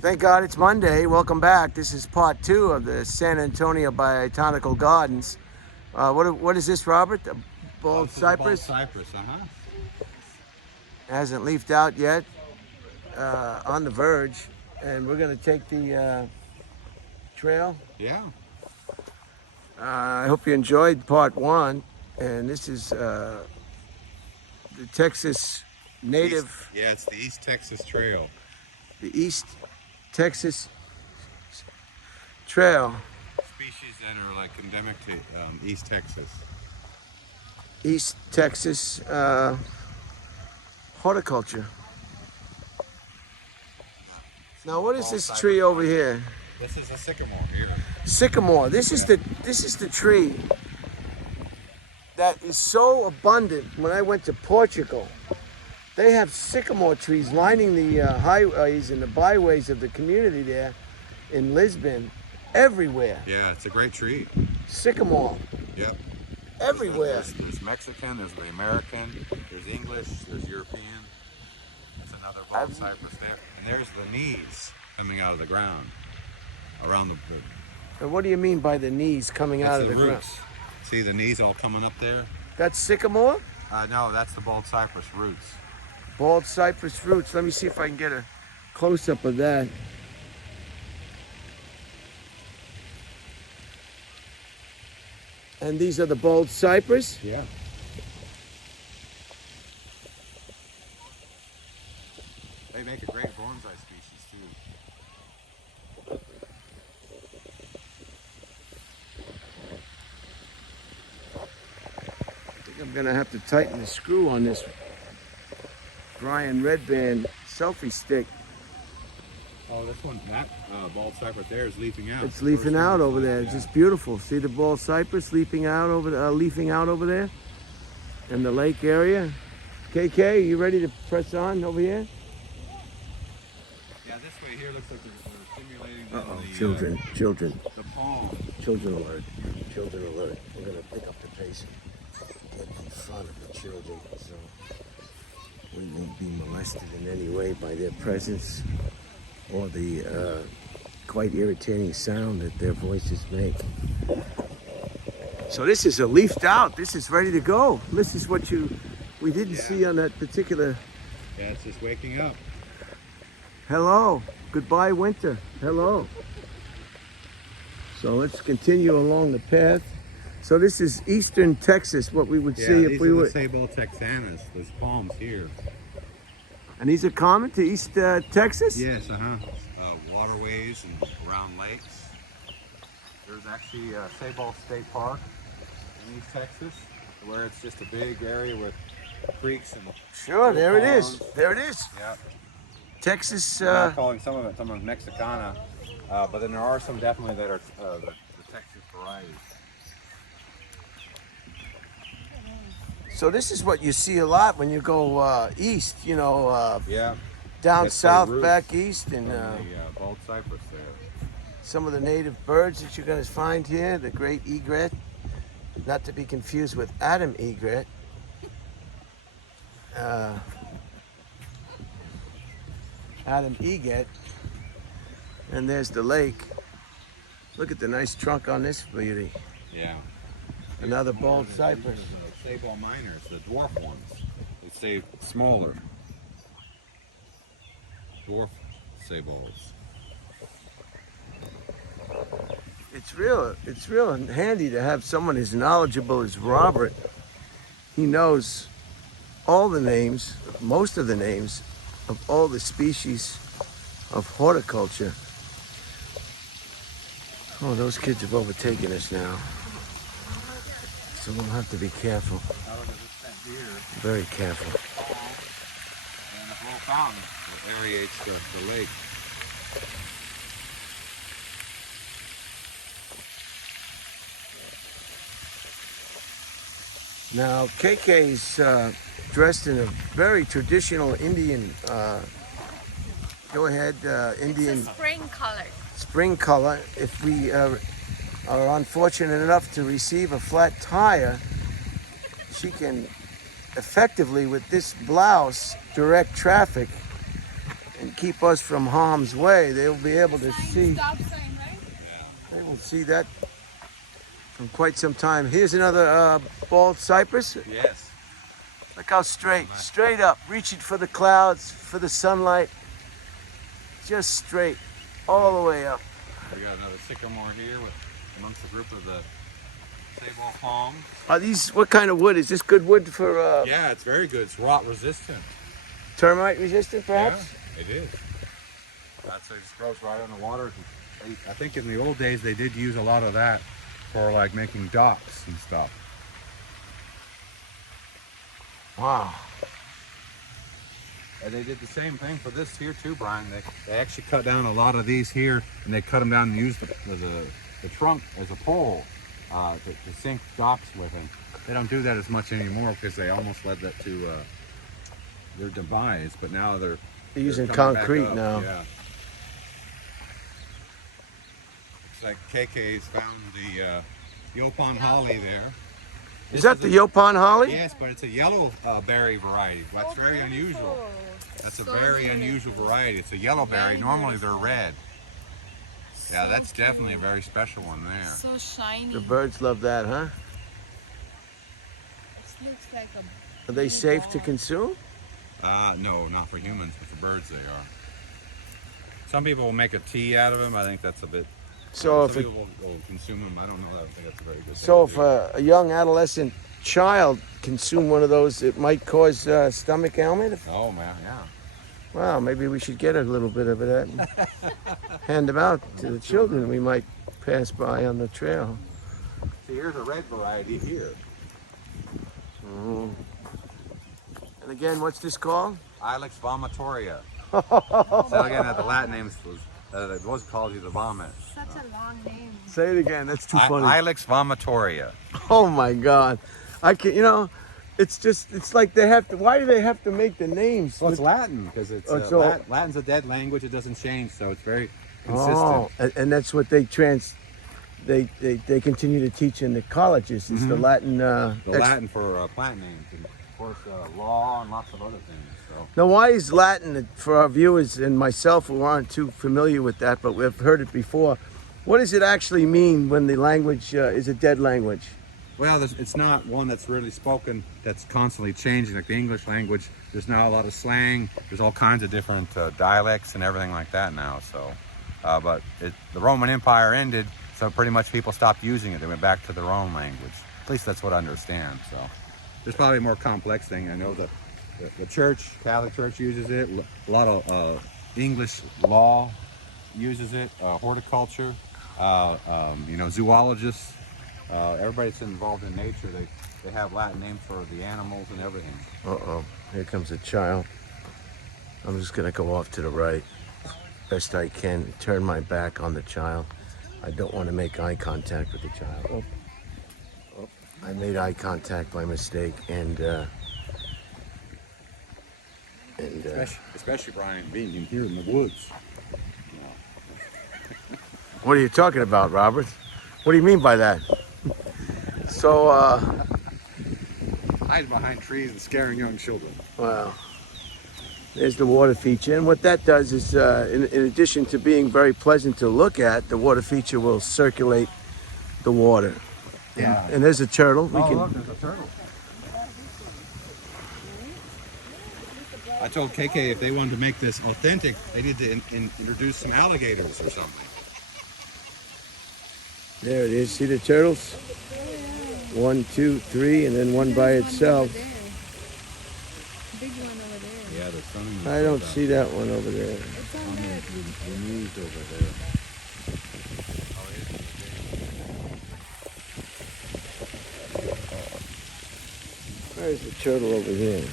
Thank God it's Monday. Welcome back. This is part two of the San Antonio Botanical Gardens. What is this, Robert? The bald This is a bald cypress? cypress, Hasn't leafed out yet. On the verge, and we're gonna take the trail. Yeah. I hope you enjoyed part one, and this is the Texas native, Yeah, it's the East Texas Trail. the East Texas Trail, Species that are like endemic to East Texas. East Texas horticulture. Now, what is Bald this cypress tree over pine. here? This is a sycamore here. Sycamore. This is the tree that is so abundant. When I went to Portugal, they have sycamore trees lining the highways and the byways of the community there in Lisbon, everywhere. Yeah, it's a great tree. Sycamore Yep. everywhere. There's Mexican, there's the American, there's English, there's European. That's another bald cypress there. And there's the knees coming out of the ground around the And what do you mean by the knees coming out of the ground? roots. See the knees all coming up there? That's sycamore? No, that's the bald cypress roots. Bald cypress roots. Let me see if I can get a close-up of that. And these are the bald cypress? Yeah. They make a great bonsai species too. I think I'm gonna have to tighten the screw on this Brian Red Band selfie stick. Oh, this one, that bald cypress there is leafing out. It's leafing out over there. It's Yeah. just beautiful. See the bald cypress leafing out over there in the lake area. KK, you ready to press on over here? Yeah, this way here looks like they're stimulating Uh-oh, the children, the palm. children alert, children alert. We're gonna pick up the pace, get in front of the children, so we won't be molested in any way by their presence or the quite irritating sound that their voices make. So this is a leafed out. This is ready to go. This is what we didn't see on that particular. Yeah, it's just waking up. Hello, goodbye winter. Hello. So let's continue along the path. So this is eastern Texas, what we would Yeah, see these if we are were. the Sabal texanus. There's palms here. And these are common to East Texas? Yes, waterways and around lakes. There's actually Sabal State Park in East Texas, where it's just a big area with creeks and Sure, there it is. ponds. There it is. Yeah. Texas. I'm not calling some of it Mexicana, but then there are some definitely that are the Texas varieties. So this is what you see a lot when you go east, Yeah. down It's the south, roots back east, and from the bald cypress there. some of the native birds that you're going to find here, the great egret, not to be confused with Adam egret. Adam egret. And there's the lake. Look at the nice trunk on this beauty. Yeah. Another bald cypress. Sabal minors, the dwarf ones. They stay smaller. Dwarf sabals. It's real handy to have someone as knowledgeable as Robert. He knows all the names, most of the names of all the species of horticulture. Oh, those kids have overtaken us now. So we'll have to be careful, very careful. And a little fountain that aerates the lake. Now, KK's dressed in a very traditional Indian, go ahead, Indian It's a spring color. spring color. If we are unfortunate enough to receive a flat tire, she can effectively, with this blouse, direct traffic and keep us from harm's way. They'll be able to see. Stop sign, right? They will see that from quite some time. Here's another bald cypress. Yes. Look how straight up, reaching for the clouds, for the sunlight. Just straight, all the way up. We got another sycamore here with amongst a group of the sable palms. Are these, what kind of wood? Is this good wood for Yeah, it's very good. It's rot resistant. termite resistant, perhaps? Yeah, it is. That's it. Just grows right on the water. I think in the old days they did use a lot of that for like making docks and stuff. Wow. And they did the same thing for this here too, Brian. They actually cut down a lot of these here, and they cut them down and used the trunk as a pole to sink docks with. And they don't do that as much anymore because they almost led that to their demise. But now they're using coming back concrete up. now. Yeah. Looks like KK's found the Yopon holly there. Is that the Yopon holly? Yes, but it's a yellow berry variety. That's very unusual. That's a very unusual variety. It's a yellow berry. Normally they're red. Yeah, that's definitely a very special one there. So shiny. The birds love that, huh? This looks like a Are they safe to consume? No, not for humans, but for birds they are. Some people will make a tea out of them. I think that's a bit. So some if people will consume them. I don't know. I don't think that's a very good. So thing if to do. a young adolescent child consume one of those, it might cause stomach ailment. Oh man, yeah. Wow, maybe we should get a little bit of that and hand them out to the children we might pass by on the trail. See, here's a red variety here. Mhm. And again, what's this called? Ilex vomitoria. So again, the Latin name was called the vomit. such a long name. Say it again. That's too funny. Ilex vomitoria. Oh my God, I can't. You know, it's like they have to. Why do they have to make the names? Well, it's Latin because it's Latin's a dead language. It doesn't change, so it's very consistent. Oh, and that's what they they continue to teach in the colleges. Is the Latin. The Latin for plant names, and of course law and lots of other things. So. Now, why is Latin, for our viewers and myself who aren't too familiar with that, but we've heard it before, what does it actually mean when the language is a dead language? Well, it's not one that's really spoken, that's constantly changing. Like the English language, there's now a lot of slang. There's all kinds of different dialects and everything like that now. So, but the Roman Empire ended, so pretty much people stopped using it. They went back to their own language. At least that's what I understand. So, there's probably a more complex thing. I know that the church, Catholic Church uses it. A lot of English law uses it. Horticulture, zoologists. Everybody that's involved in nature, they have Latin names for the animals and everything. Uh-oh, here comes a child. I'm just gonna go off to the right, best I can, turn my back on the child. I don't want to make eye contact with the child. Oh, I made eye contact by mistake, and Especially Brian, being in here in the woods. what are you talking about, Robert? What do you mean by that? So, Hiding behind trees and scaring young children. wow. There's the water feature, and what that does is, in addition to being very pleasant to look at, the water feature will circulate the water. Yeah. And there's a turtle. Look, there's a turtle. I told KK if they wanted to make this authentic, they need to introduce some alligators or something. There it is. See the turtles? 1, 2, 3, and then one by itself. Big one over there. Yeah, the sun. I don't see that one over there. It's on there. The news over there. Where's the turtle over here?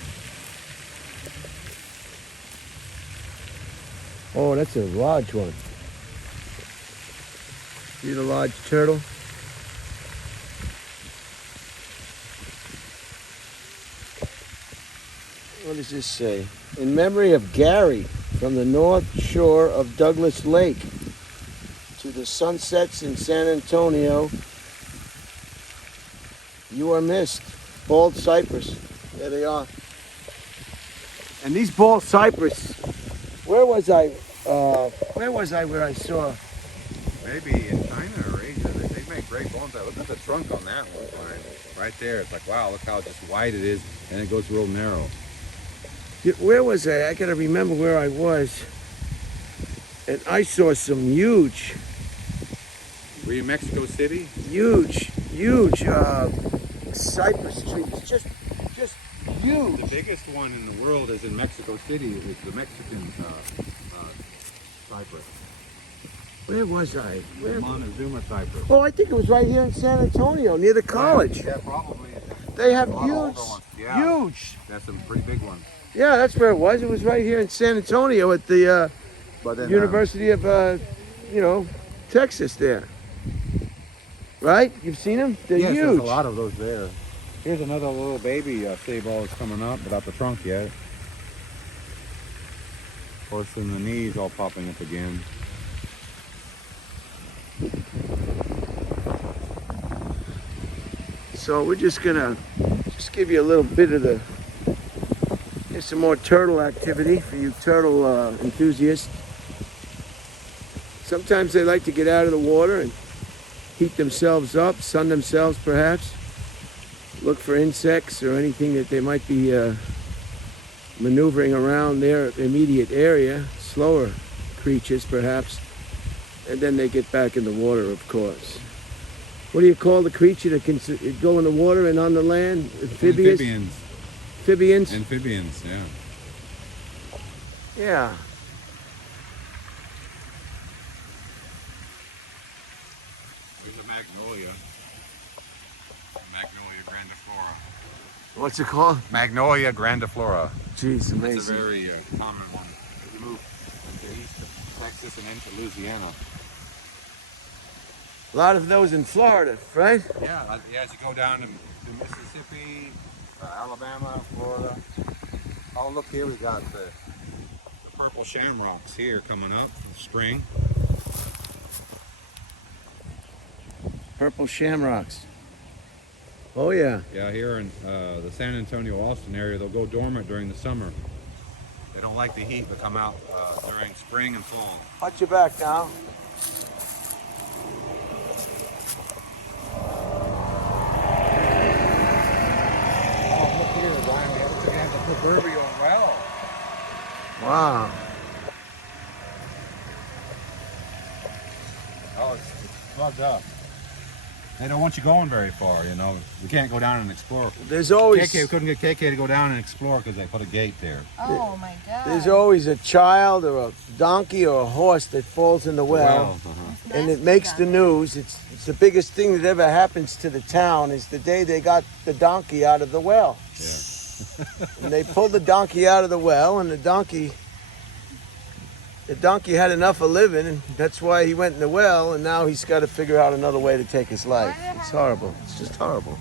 Oh, that's a large one. See the large turtle? What does this say? In memory of Gary, from the north shore of Douglas Lake to the sunsets in San Antonio, you are missed. Bald cypress. There they are. And these bald cypress, Where was I? Where I saw? Maybe in China or Asia, they make great bonsai. Look at the trunk on that one, Brian. Right there. It's like, wow, look how just wide it is, and it goes real narrow. Where was I? I gotta remember where I was. And I saw some huge Were you in Mexico City? huge cypress trees. Just huge. The biggest one in the world is in Mexico City. It's the Mexican cypress. Where was I? The Montezuma cypress. Oh, I think it was right here in San Antonio, near the college. Yeah, probably. They have A lot of older huge, ones. Yeah. huge. That's some pretty big ones. Yeah, that's where it was. It was right here in San Antonio at the But then, University of, Texas there. Right? You've seen them? They're yes, huge. there's a lot of those there. Here's another little baby stable that's coming up without the trunk yet. Of course, then the knees all popping up again. So we're just gonna give you a little bit of here's some more turtle activity for you turtle enthusiasts. Sometimes they like to get out of the water and heat themselves up, sun themselves perhaps, look for insects or anything that they might be maneuvering around their immediate area, slower creatures perhaps, and then they get back in the water, of course. What do you call the creature that can go in the water and on the land? Amphibious? Amphibians. Amphibians? Amphibians, yeah. Yeah. There's a magnolia. Magnolia grandiflora. What's it called? Magnolia grandiflora. Jeez, It's a amazing. very common one. If you move into east of Texas and into Louisiana. A lot of those in Florida, right? Yeah, as you go down to Mississippi, Alabama, Florida. Oh, look here, we got the purple shamrocks here coming up in spring. Purple shamrocks. Oh yeah. Yeah, here in the San Antonio, Austin area, they'll go dormant during the summer. They don't like the heat, but come out during spring and fall. Watch your back now. Oh, look here, Brian, we have the proverbial well. Wow. Oh, it's plugged up. They don't want you going very far, you know. We can't go down and explore. There's always KK, we couldn't get KK to go down and explore because they put a gate there. Oh my God. there's always a child or a donkey or a horse that falls in the well, and it makes the news. It's the biggest thing that ever happens to the town is the day they got the donkey out of the well. Yeah. And they pulled the donkey out of the well, and the donkey had enough of living, and that's why he went in the well, and now he's got to figure out another way to take his life. It's horrible. It's just horrible.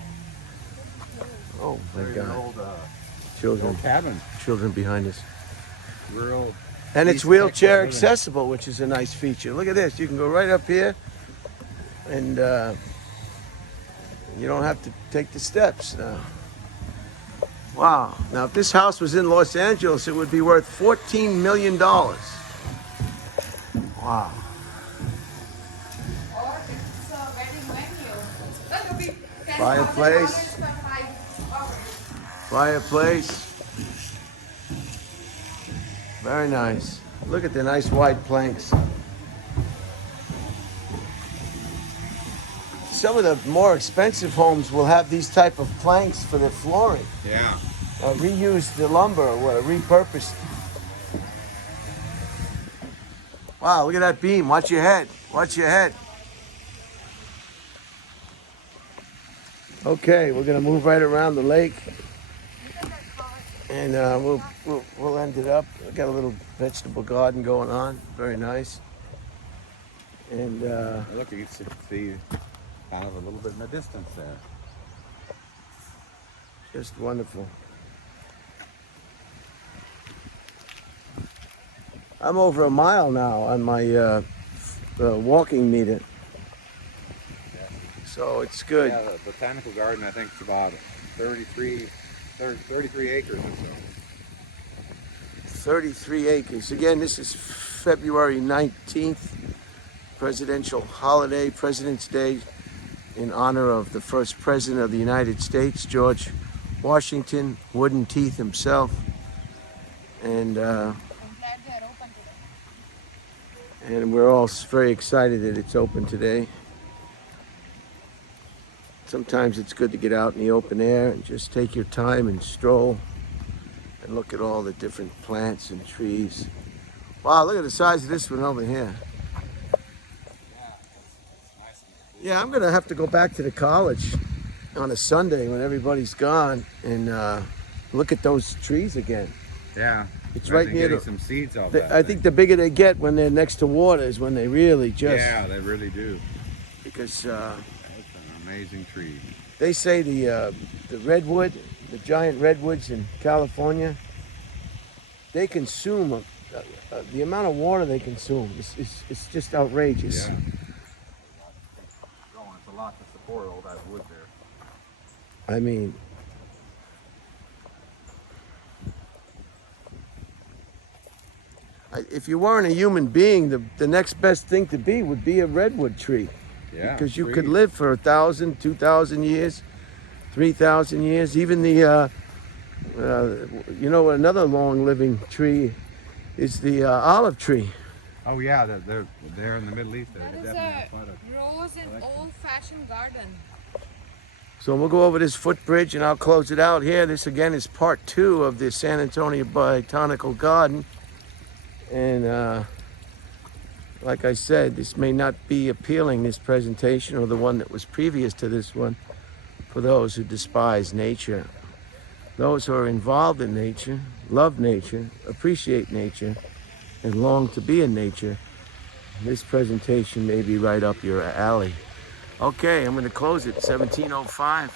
Oh my There's God. an old, Children. old cabin. Children behind us. Real. And it's East wheelchair Texas living. accessible, which is a nice feature. Look at this. You can go right up here, and you don't have to take the steps now. Wow. Now, if this house was in Los Angeles, it would be worth $14 million. Wow. Or it's a wedding venue. Fireplace. Fireplace. Very nice. Look at the nice white planks. Some of the more expensive homes will have these type of planks for their flooring. Yeah. Reuse the lumber or repurposed. Wow, look at that beam. Watch your head. Watch your head. Okay, we're gonna move right around the lake, and we'll end it up. We got a little vegetable garden going on. Very nice. And Look, you can see kind of a little bit in the distance there. just wonderful. I'm over a mile now on my walking meter, so it's good. Yeah, the botanical garden, I think it's about 33 acres or so. 33 acres. Again, this is February 19th, presidential holiday, President's Day, in honor of the first president of the United States, George Washington, wooden teeth himself. And I'm glad they are open today. and we're all very excited that it's open today. Sometimes it's good to get out in the open air and just take your time and stroll and look at all the different plants and trees. Wow, look at the size of this one over here. Yeah, I'm gonna have to go back to the college on a Sunday when everybody's gone and look at those trees again. Yeah. It's right near getting the, some seeds off the that I thing. think the bigger they get when they're next to water is when they really just, Yeah, they really do. because That's an amazing tree. they say the redwood, the giant redwoods in California, they consume the amount of water they consume is just outrageous. Yeah. It's a lot to support all that wood there. I mean, if you weren't a human being, the next best thing to be would be a redwood tree. Yeah. Because you trees. could live for 1,000, 2,000 years, 3,000 years. Even the, you know, another long living tree is the olive tree. Oh yeah, they're in the Middle East. They're That is definitely a outside of rose and old-fashioned garden. So we'll go over this footbridge and I'll close it out here. This again is part 2 of the San Antonio Botanical Garden. And like I said, this may not be appealing, this presentation, or the one that was previous to this one, for those who despise nature. Those who are involved in nature, love nature, appreciate nature, and long to be in nature, this presentation may be right up your alley. Okay, I'm going to close it, 17:05.